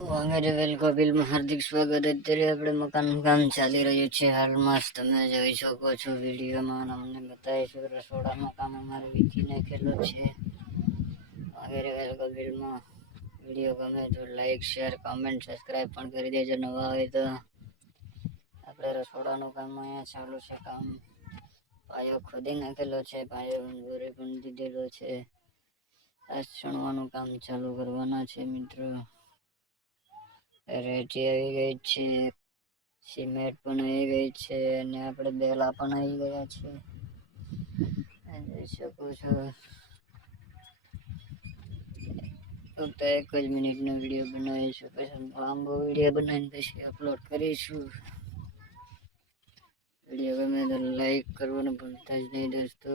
વાંગેરેવેલ કપિલમાં હાર્દિક સ્વાગત. અત્યારે આપણે મકાનનું કામ ચાલી રહ્યું છે હાલમાં. તમે જોઈ શકો છો વિડીયોમાં. અમને બતાવીશું રસોડાનું કામ અમારે વીખી નાખેલું છે વાંગેરેવેલ કપિલમાં. વિડીયો ગમે તો લાઈક, શેર, કમેન્ટ, સબસ્ક્રાઈબ પણ કરી દેજો. નવા હોય તો આપણે રસોડાનું કામ અહીંયા ચાલુ છે. કામ પાયો ખોદી નાખેલો છે, પાયો દોરી પણ દીધેલો છે. આ ચણવાનું કામ ચાલુ કરવાના છે મિત્રો. રેતી આવી ગઈ છે, સિમેન્ટ પણ આવી ગઈ છે અને આપણે બેલા પણ આવી ગયા છે. જોઈ શકો છો. ફક્ત એક જ મિનિટનો વિડીયો બનાવીશું, પછી લાંબો વિડીયો બનાવીને પછી અપલોડ કરીશું. વિડીયો ગમે તો લાઈક કરવાનું ભૂલતા જ નહીં દોસ્તો.